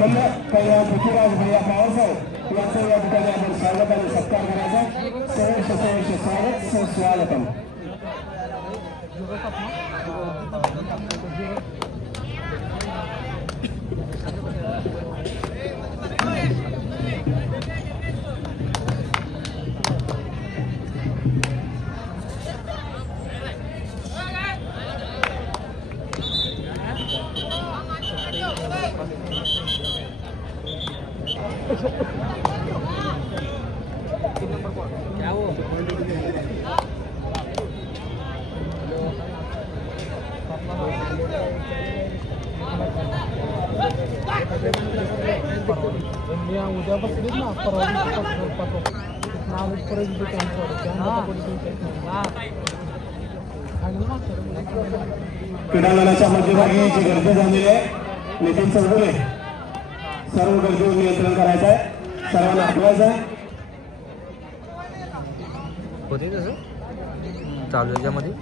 मल्ल कल्याण पृथ्वीराज भैया पवारसाहेब यांचं या ठिकाणी आपण स्वागत आणि सत्कार करायचा. सहर्ष स्वागत सुस्वागतम. क्रीडांगणाच्या मध्यभागी जी गर्दी झालेली आहे, नितीन चौगुले सर्व गर्दीवर नियंत्रण करायचं आहे, सर्वांना हटवायचं आहे. होते तसं चालू याच्यामध्ये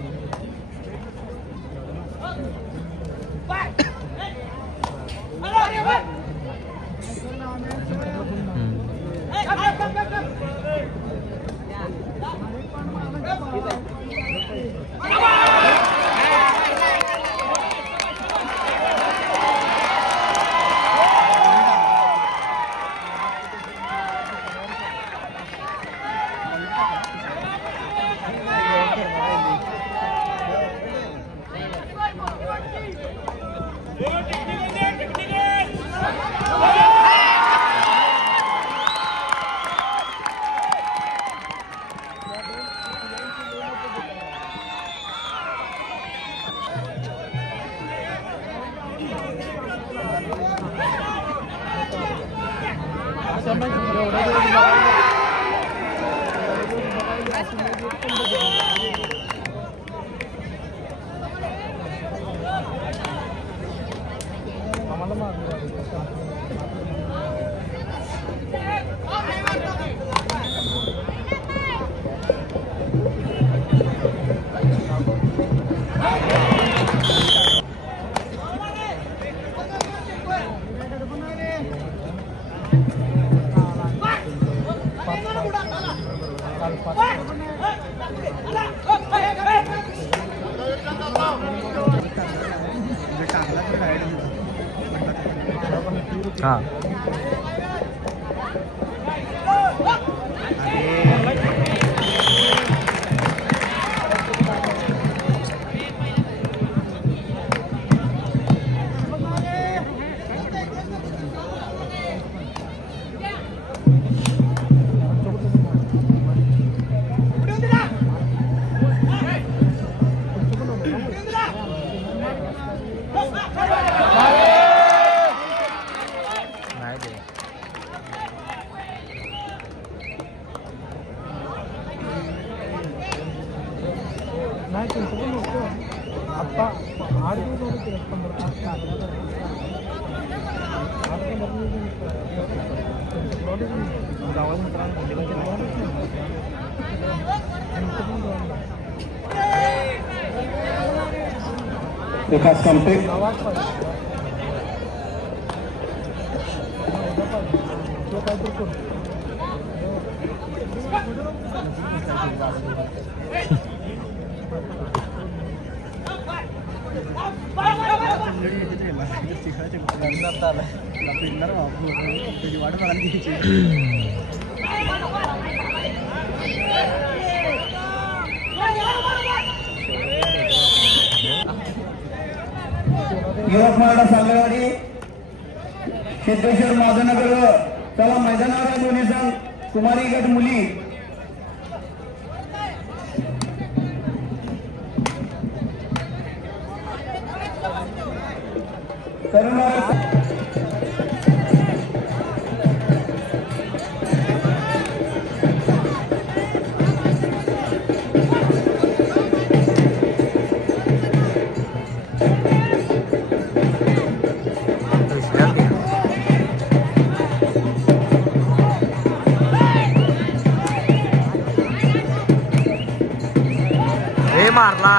हाँ विकास कामटे यवतमाळ सांगवाडी सिद्धेश्वर माधवनगर चला मैदानावर आहे दोन्ही संघ कुमारी गट मुली तरुण मारला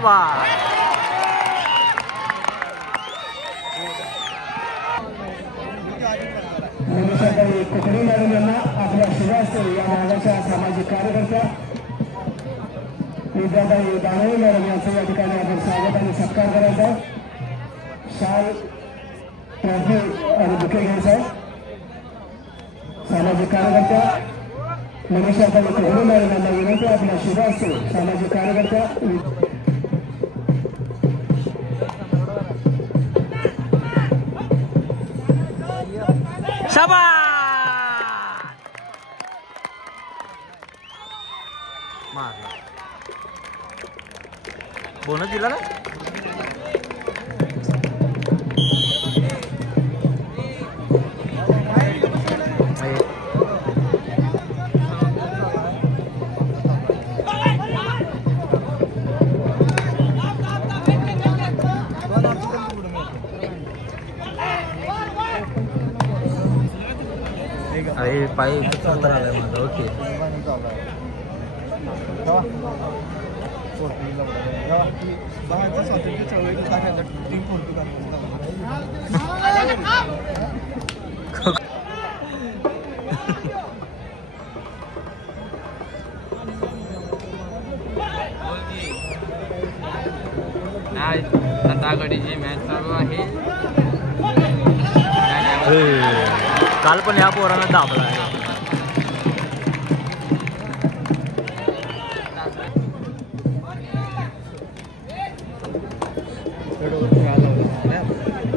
शाबास. मनीषाताई कोकणी मॅडम यांना आपल्या शिवास्ते या भागाच्या सामाजिक कार्यकर्त्या विद्याताई दानवे मॅडम यांचं या ठिकाणी आपण स्वागत आणि सत्कार करायचा आहे. शाल ट्रॉफी आणि बुके घ्यायचा आहे. सामाजिक कार्यकर्त्या मनीषाताई कोकणी मॅडम यांना विनंती आपल्या शिवास्ते सामाजिक कार्यकर्त्या मारला. बोनस दिला ना. अरे पाय अंतर आलाय माझा. ओके तथागडीची मॅच चालू आहे. काल पण या पोराला दाबला आहे.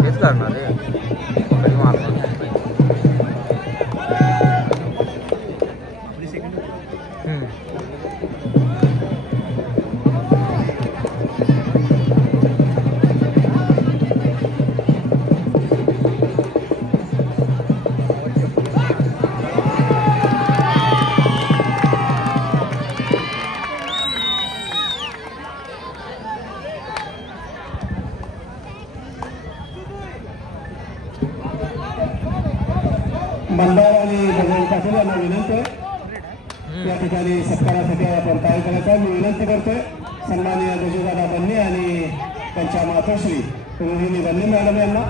हेच करणार रे. मंदार आणि बजरंग पाटील यांना विनंती आहे या ठिकाणी सत्कारासाठी आपण तयार करायचा. मी विनंती करतोय सन्माननीय गजूदादा बन्ने आणि त्यांच्या मातोश्री रोहिणी बन्ने मॅडम यांना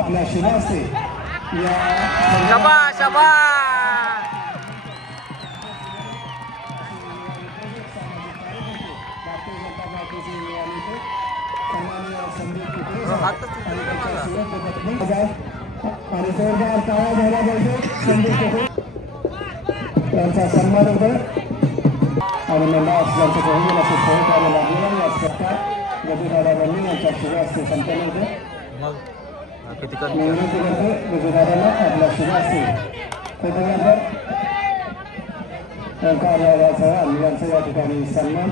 आपल्या शिवास्ते या शाबास शाबास. भारतीय जनता पार्टीचे युवा नेते सन्माननीय संदीप कुकडे आणि जोरदार टाळ्या झाला पाहिजे. संदीप कुकडे यांचा सन्मान होतोय आणि मंडळास यांचं बहुमूल असे सहकार्य लाभलेला या सत्कार गजूदादा बन्ने यांच्या शिवास्ते संपन्न होते. मी विनंती करतो गजूदादांना आपल्या शिवास्ते फोटोग्राफर कार्यालयासह आणि यांचं या ठिकाणी सन्मान.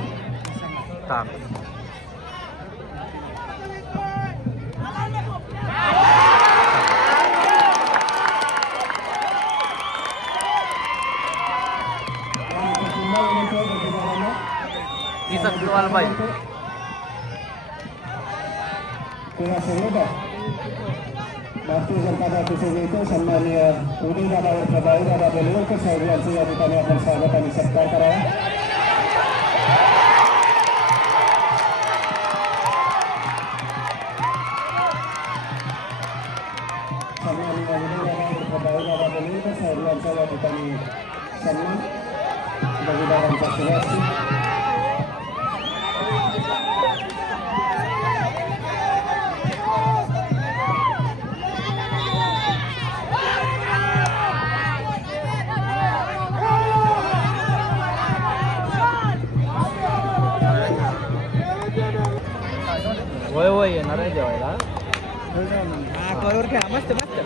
भारतीय जनता पार्टीचे नेते सन्माननीय उदयदादा व प्रभावीदादा बेलवलकर साहेब यांचं या ठिकाणी आपण स्वागत आणि सत्कार करावा. सन्माननीय उदयदादा व प्रभावीदादा बेलवलकर साहेब यांचा या ठिकाणी सन्मान गजूदादांच्या शिवास्ते. वय वय येणार आहे जेवायला. कवर खेळा मस्त मस्त.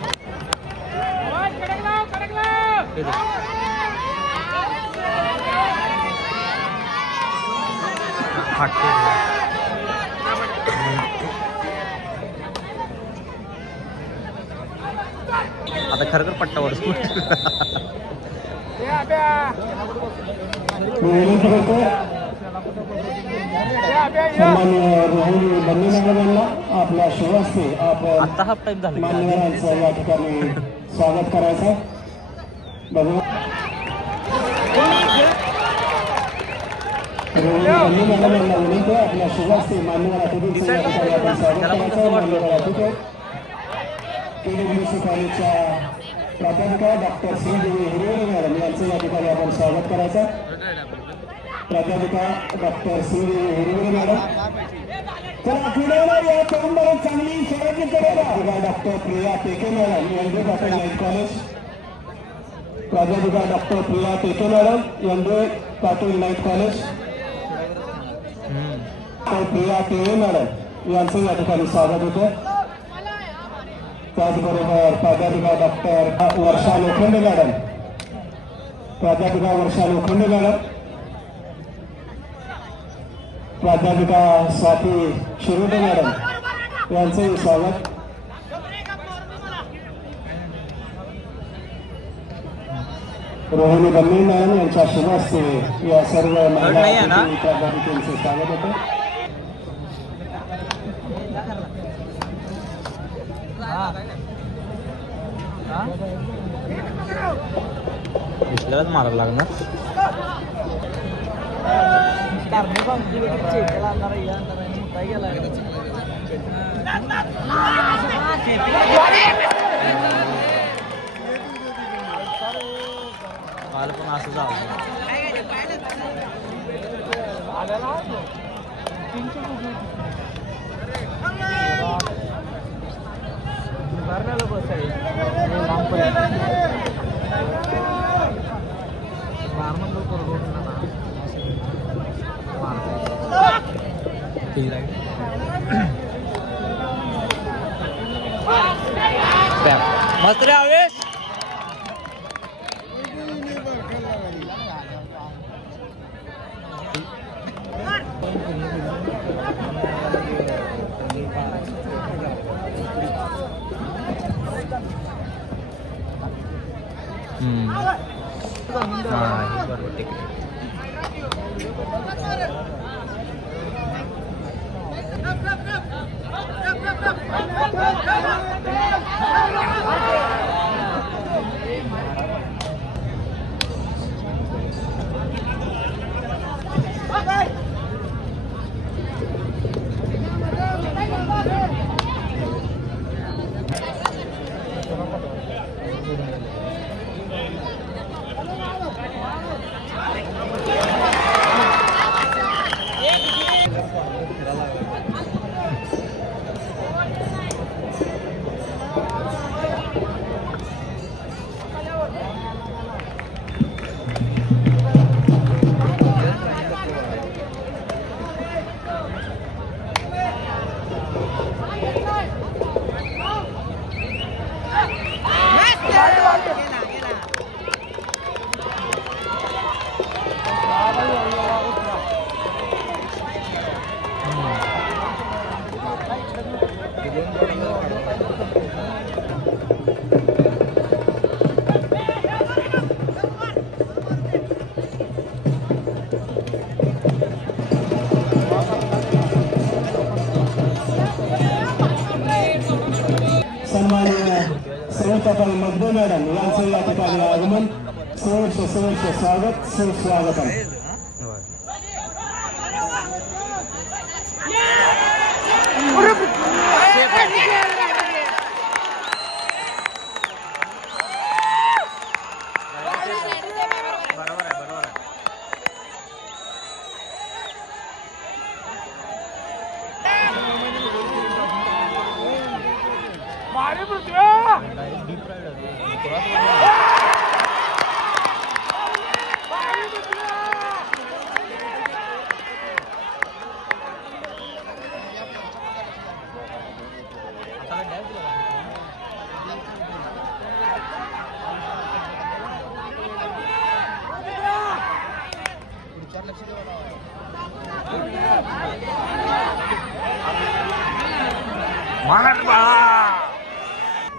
आता खरं तर पट्टावर सन्माननीय रोहिणी बन्ने मॅडम यांना आपल्या शिवास्ते आपण आता हाफ टाइम झाला. मान्यवरांचं या ठिकाणी स्वागत करायचं. बघा रोहिणी मॅडम यांना विनंती आहे आपल्या शुभास्ते मान्यवर अतिथींचं या ठिकाणी आपण स्वागत करायचं. मान्यवर अतिथी KWC कॉलेजच्या प्राध्यापिका डॉक्टर श्रीदेवी हिरेवरे मॅडम यांचं या ठिकाणी आपण स्वागत करायचं. प्राध्यापिका डॉक्टर श्रीदेवी हिरेवरे मॅडम चला क्रीडेला या तरुणांना चांगली स्वागत करेगा. डॉक्टर प्रिया टेके मॅडम यांचे डॉक्टर नाईट कॉलेज. प्राध्यापिका डॉक्टर प्रिया टेके मॅडम यांचे पाटील नाईट कॉलेज. प्रिया टेके मॅडम यांचं या ठिकाणी स्वागत होतं. त्याचबरोबर प्राध्यापिका डॉक्टर वर्षा लोखंडे मॅडम. प्राध्यापिका वर्षा लोखंडे मॅडम. प्राध्यापिका स्वाती शिरोडे मॅडम यांचंही स्वागत. रोहिणी बन्ने मॅडम यांच्या शुभ हस्ते या सर्व महिला प्राध्यापिकांचे स्वागत होतं. विसलाच मारायला लागणार. मला पण असं जावं मस्त रे आवेश. बरोबर ठीक आहे. सविताताई मगदे मॅडम यांचं या ठिकाणी आगमन. सहर्ष स्वागत सुस्वागतम.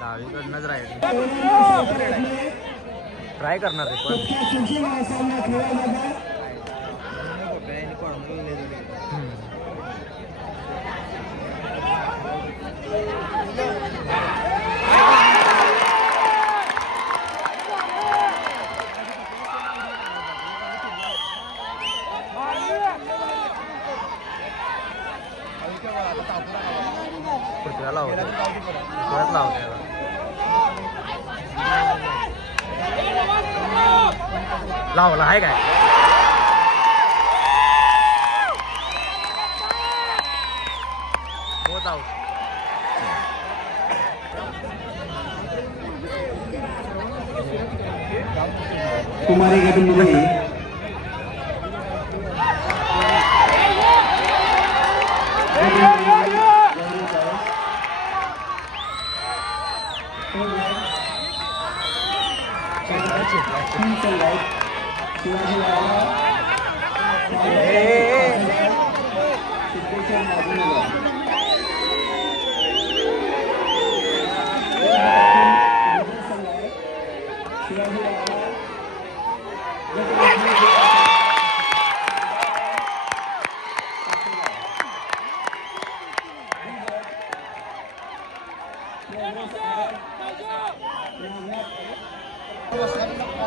डावीकडनंच राहील ट्राय करणार आहे पण पृथ्वीला लावतो पृथ्वीलाच लावतो याला लावला आहे काय बहुत आउट कुमारी गटमध्ये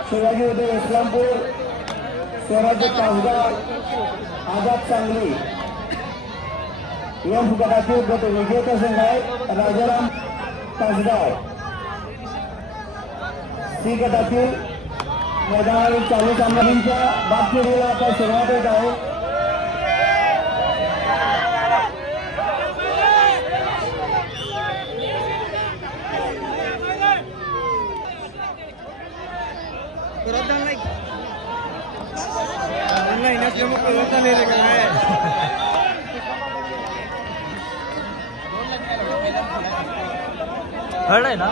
शिवाजी उदय इस्लामपूर स्वराज्य तासगाव आझाद सांगली या गटातील गट विजेता संघ आहे राजाराम तासगाव सी गटातील मैदानावरील चालू सामन्यांच्या बाद फेरीला आता सुरुवात होत आहे ऑनलाइन असल्यामुळे कळता नाही रे काय कळलंय ना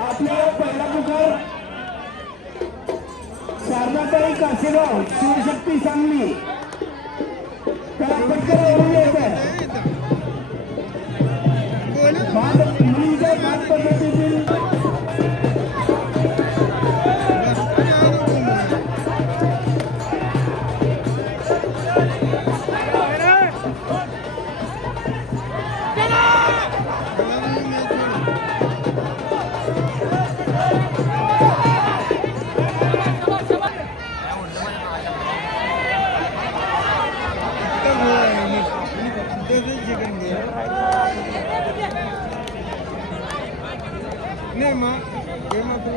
आपल्याला पहिला पुकार शारदाताई कासेगाव शिवशक्ती सांगली त्याला पटकन ओळखून यायचं मुलींच्या भाग पद्धतीतील नहीं माँ ये माँ तो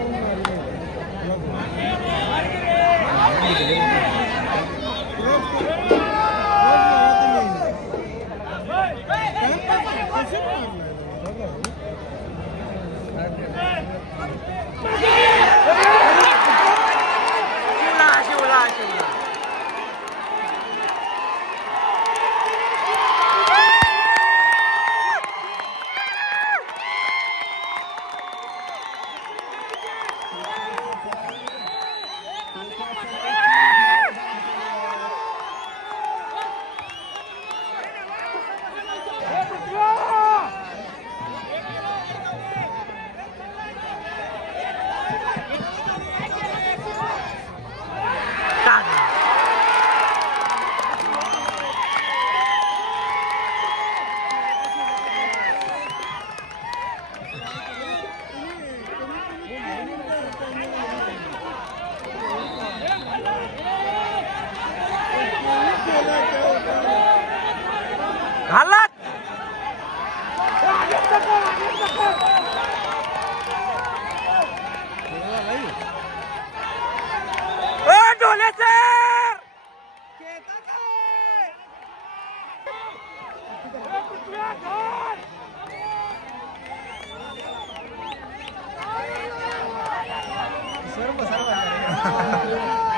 हालत डोले सर सर्व